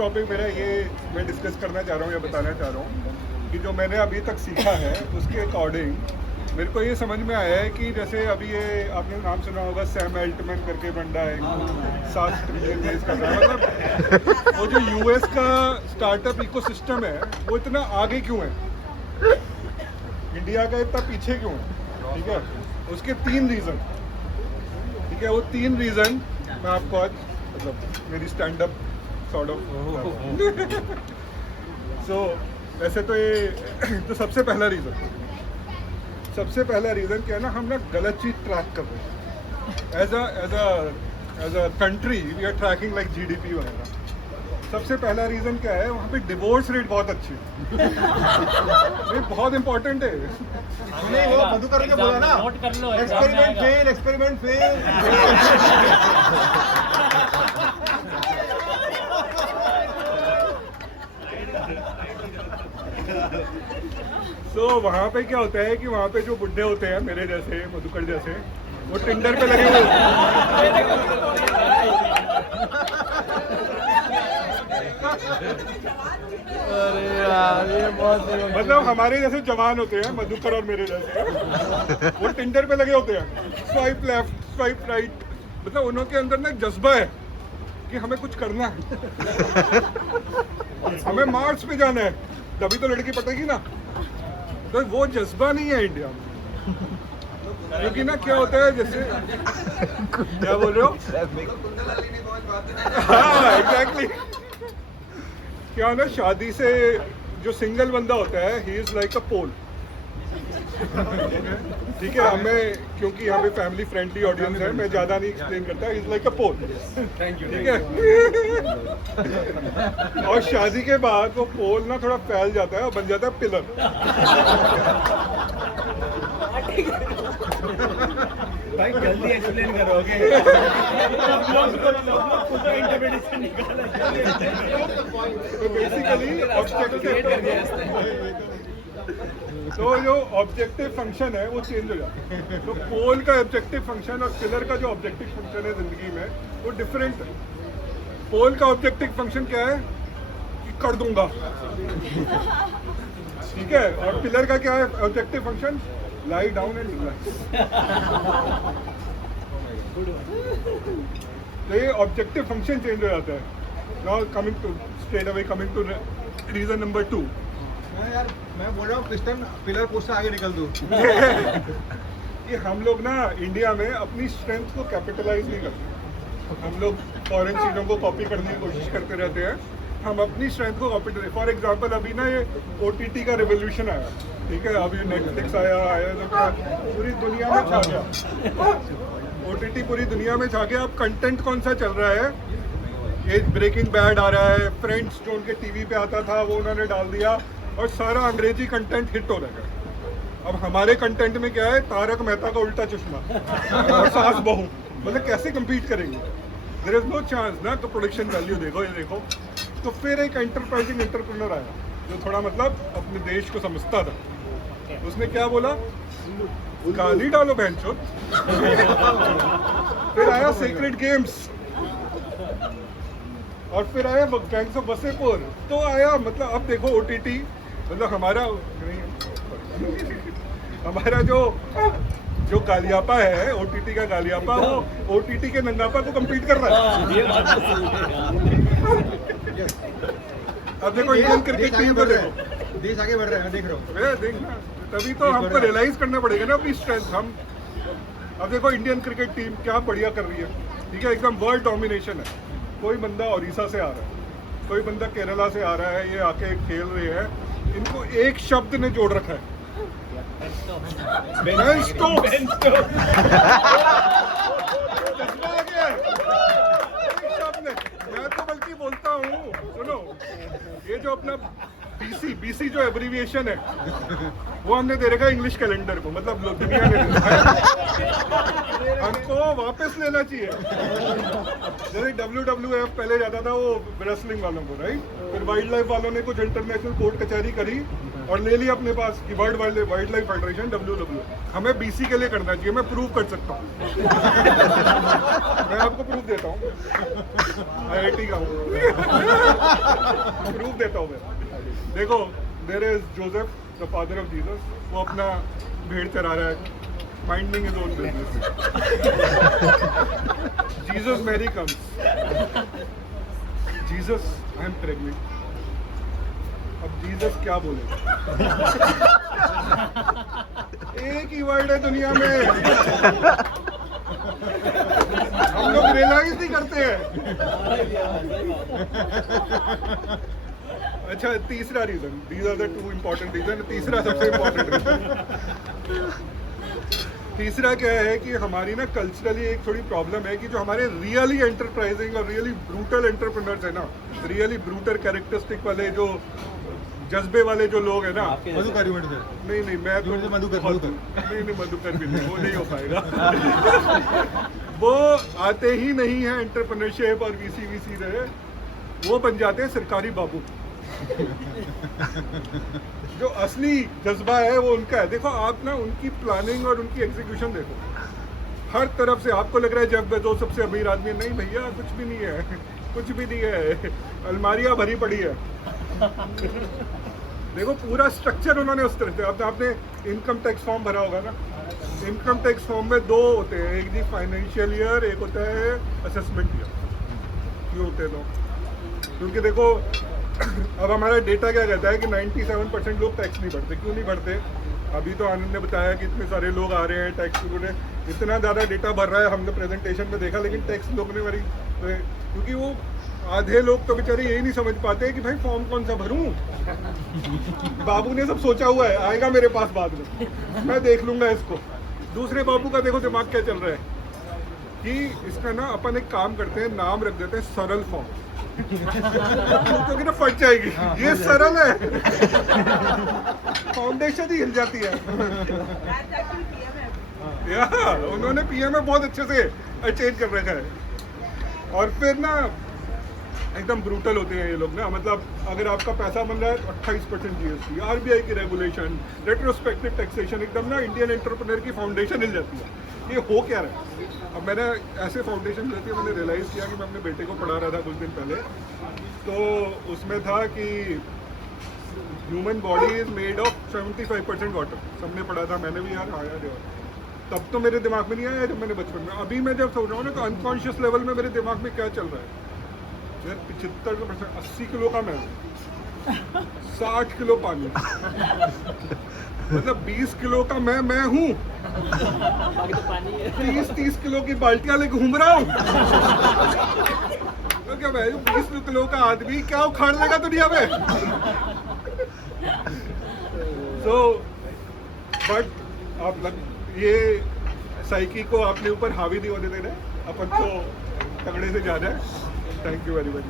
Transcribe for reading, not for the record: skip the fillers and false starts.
Topic मेरा ये मैं डिस्कस करना चाह रहा हूँ या बताना चाह रहा हूँ कि जो मैंने अभी तक सीखा है उसके अकॉर्डिंग मेरे को ये समझ में आया है कि जैसे अभी ये आपने नाम सुना होगा सैम अल्टमैन करके बंदा है 7 ट्रिलियन रेज कर रहा है। मतलब वो जो यूएस का स्टार्टअप इकोसिस्टम है वो इतना आगे क्यों है, इंडिया का इतना पीछे क्यों है? ठीक है, उसके 3 रीज़न। ठीक है, वो 3 रीज़न मैं आपको आज मतलब मेरी स्टैंड अप सॉर्ट ऑफ सो वैसे तो ये तो सबसे पहला रीज़न क्या है ना, हम ना गलत चीज़ ट्रैक कर रहे हैं। As a country we are tracking like GDP वगैरह। सबसे पहला रीज़न क्या है, वहाँ पे डिवोर्स रेट बहुत अच्छी है। ये बहुत इंपॉर्टेंट है। हमने वो मधुकर ने बोला ना, नोट कर लो, एक्सपेरिमेंट फेल। तो वहाँ पे क्या होता है कि वहाँ पे जो बुढ़े होते हैं मेरे जैसे, मधुकर जैसे, वो टिंडर पे लगे हुए अरे यार ये बहुत मतलब हमारे जैसे जवान होते हैं, मधुकर और मेरे जैसे, वो टिंडर पे लगे होते हैं, स्वाइप लेफ्ट स्वाइप राइट। मतलब उनके अंदर ना जज्बा है कि हमें कुछ करना है, हमें मार्स पे जाना है, तभी तो लड़की पटेगी ना। तो वो जज्बा नहीं है इंडिया में, क्योंकि ना क्या होता है, जैसे क्या बोल रहे हो? हाँ एग्जैक्टली। क्या ना, शादी से जो सिंगल बंदा होता है ही इज लाइक अ पोल। ठीक है, हमें क्योंकि यहाँ पे फैमिली फ्रेंडली ऑडियंस है, मैं ज़्यादा नहीं एक्सप्लेन करता, ही इज लाइक अ पोल। ठीक है। और शादी के बाद वो पोल ना थोड़ा फैल जाता है और बन जाता है पिलर। भाई जल्दी एक्सप्लेन करोगे। तो बेसिकली तो जो ऑब्जेक्टिव फंक्शन है वो चेंज हो जाता है। तो पोल का ऑब्जेक्टिव फंक्शन और पिलर का जो ऑब्जेक्टिव फंक्शन है जिंदगी में वो डिफरेंट है। पोल का ऑब्जेक्टिव फंक्शन क्या है कि कर दूंगा, ठीक है, और पिलर का क्या है objective function, lie down and relax. तो ये ऑब्जेक्टिव फंक्शन चेंज हो जाता है। Now coming to reason number 2। यार मैं बोल रहा हूँ पिस्टन पिलर पोस्ट से आगे निकल दूँ। कि हम लोग ना इंडिया में अपनी स्ट्रेंथ को कैपिटलाइज नहीं करते। हम लोग फॉरेन चीज़ों को कॉपी करने की कोशिश करते रहते हैं, हम अपनी स्ट्रेंथ को कॉपी करते। फॉर एग्जांपल अभी ना ये OTT का रिवोल्यूशन आया, ठीक है, अभी नेटफ्लिक्स आया तो क्या पूरी दुनिया में छा गया। OTT पूरी दुनिया में छा गया। अब कंटेंट कौन सा चल रहा है, ये ब्रेकिंग बैड आ रहा है, फ्रेंड्स जो उनके टीवी पे आता था वो उन्होंने डाल दिया और सारा अंग्रेजी कंटेंट हिट हो रहा है। अब हमारे कंटेंट में क्या है, तारक मेहता का उल्टा चश्मा और सास बहू, मतलब कैसे compete करेंगे? देयर इज नो चांस ना। तो प्रोडक्शन वैल्यू देखो, ये देखो। तो फिर एक एंटरप्राइजिंग एंटरप्रेन्योर आया जो थोड़ा मतलब अपने देश को समझता था। उसने क्या बोला, गाली डालो बहनचोद। फिर आया सीक्रेट गेम्स और फिर आया गैंग्स ऑफ वसेपुर। तो आया मतलब अब देखो OTT मतलब हमारा जो गालियापा है, OTT का गालियापा, वो OTT के नंगापा को compete कर रहा है। अब देखो इंडियन क्रिकेट टीम को देखो, देश आगे बढ़ रहा है, देख रहा हूँ। देखना, तभी तो हमको रियलाइज करना पड़ेगा ना अपनी स्ट्रेंथ। हम अब देखो इंडियन क्रिकेट टीम क्या बढ़िया कर रही है, ठीक है, एकदम वर्ल्ड डोमिनेशन है। कोई बंदा ओडिशा से आ रहा है, कोई बंदा केरला से आ रहा है, ये आके खेल रहे हैं, इनको एक शब्द ने जोड़ रखा है, बेन स्टोक्स। जज्बा आ गया है। एक शब्द ने, मैं तो बल्कि बोलता हूँ, सुनो, ये जो अपना बीसी जो एब्रीविएशन है वो हमने दे रखा है इंग्लिश कैलेंडर को, मतलब दुनिया ने दे रखा है। हमको वापस लेना चाहिए। जैसे WWF पहले जाता था वो रेसलिंग वालों को, राइट, फिर वाइल्ड लाइफ वालों ने कुछ इंटरनेशनल कोर्ट कचहरी करी और ले लिया अपने पास कि world wild life federation WWF। हमें BC के लिए करना चाहिए। मैं प्रूव कर सकता हूँ। मैं आपको प्रूफ देता हूँ, IIT का हूँ। प्रूफ देता हूँ मैं। देखो, there is Joseph the father of Jesus, वो अपना भेड़ चरा रहा है, minding his own business. Jesus Mary comes, Jesus I am pregnant. अब जीसस क्या बोले? एक ही वर्ड है दुनिया में, हम लोग रियलाइज नहीं करते हैं। अच्छा, तीसरा reason, these are the two important reason. तीसरा सबसे इम्पोर्टेंट रीजन, तीसरा क्या है कि हमारी ना कल्चरली एक थोड़ी प्रॉब्लम है कि जो हमारे रियली एंटरप्राइजिंग और रियली ब्रूटल एंटरप्रेन्योर्स है ना, रियली ब्रूटल कैरेक्टरिस्टिक वाले जो जज्बे वाले जो लोग हैं ना, मधुकर नहीं मैं तो मधुकर नहीं मधुकर भी नहीं, वो नहीं हो पाएगा। वो आते ही नहीं है एंटरप्रेन्योरशिप और VC रहे, वो बन जाते हैं सरकारी बाबू। जो असली जज्बा है वो उनका है। देखो आप ना उनकी प्लानिंग और उनकी एग्जीक्यूशन देखो, हर तरफ से आपको लग रहा है जेफ बेजोस सबसे अमीर आदमी है। नहीं भैया, कुछ भी नहीं है, कुछ भी नहीं है, अलमारियां भरी पड़ी है। देखो पूरा स्ट्रक्चर उन्होंने उस तरह से। अब आपने इनकम टैक्स फॉर्म भरा होगा ना, इनकम टैक्स फॉर्म में 2 होते हैं, एक जी फाइनेंशियल ईयर, एक होता है असेसमेंट ईयर। क्यों होते हैं 2? क्योंकि देखो अब हमारा डेटा क्या कहता है कि 97% लोग टैक्स नहीं भरते। क्यों नहीं भरते? अभी तो आनंद ने बताया कि इतने सारे लोग आ रहे हैं टैक्स के, इतना ज़्यादा डेटा भर रहा है, हमने प्रेजेंटेशन में देखा, लेकिन टैक्स लोग ने भरी। क्योंकि वो आधे लोग तो बेचारे यही नहीं समझ पाते कि भाई फॉर्म कौन सा भरूं। बाबू ने सब सोचा हुआ है, आएगा मेरे पास बाद में, मैं देख लूंगा इसको। दूसरे बाबू का देखो दिमाग क्या चल रहा है कि इसका ना अपन एक काम करते हैं, नाम रख देते हैं सरल फॉर्म, क्योंकि ना फट जाएगी। ये सरल है, फाउंडेशन ही हिल जाती है। उन्होंने PM में बहुत अच्छे से अटेन कर रखा है। और फिर ना एकदम ब्रूटल होते हैं ये लोग ना, मतलब अगर आपका पैसा बन रहा है 28% GST, RBI की रेगुलेशन, रेट्रोस्पेक्टिव टैक्सेशन, एकदम ना इंडियन एंटरप्रेन्योर की फाउंडेशन हिल जाती है। ये हो क्या रहा है? अब मैंने ऐसे फाउंडेशन लेती है, मैंने रियलाइज़ किया कि मैं अपने बेटे को पढ़ा रहा था कुछ दिन पहले, तो उसमें था कि human body is made of 75% water. सबने पढ़ा था, मैंने भी यार आया यार, तब तो मेरे दिमाग में नहीं आया जब मैंने बचपन में। अभी मैं जब सोच रहा हूँ ना तो अनकॉन्शियस लेवल में मेरे दिमाग में क्या चल रहा है यार, 75%, 80 किलो का मैं, 60 किलो पानी, मतलब 20 किलो का मैं हूँ, 30 किलो की बाल्टियां लेके घूम रहा हूँ। तो क्या भाई 20 किलो का आदमी क्या उखाड़ लेगा दुनिया में? तो बट आप ये साइकी को अपने ऊपर हावी नहीं होने देना है, अपन को तगड़े से जाना है। Thank you very much.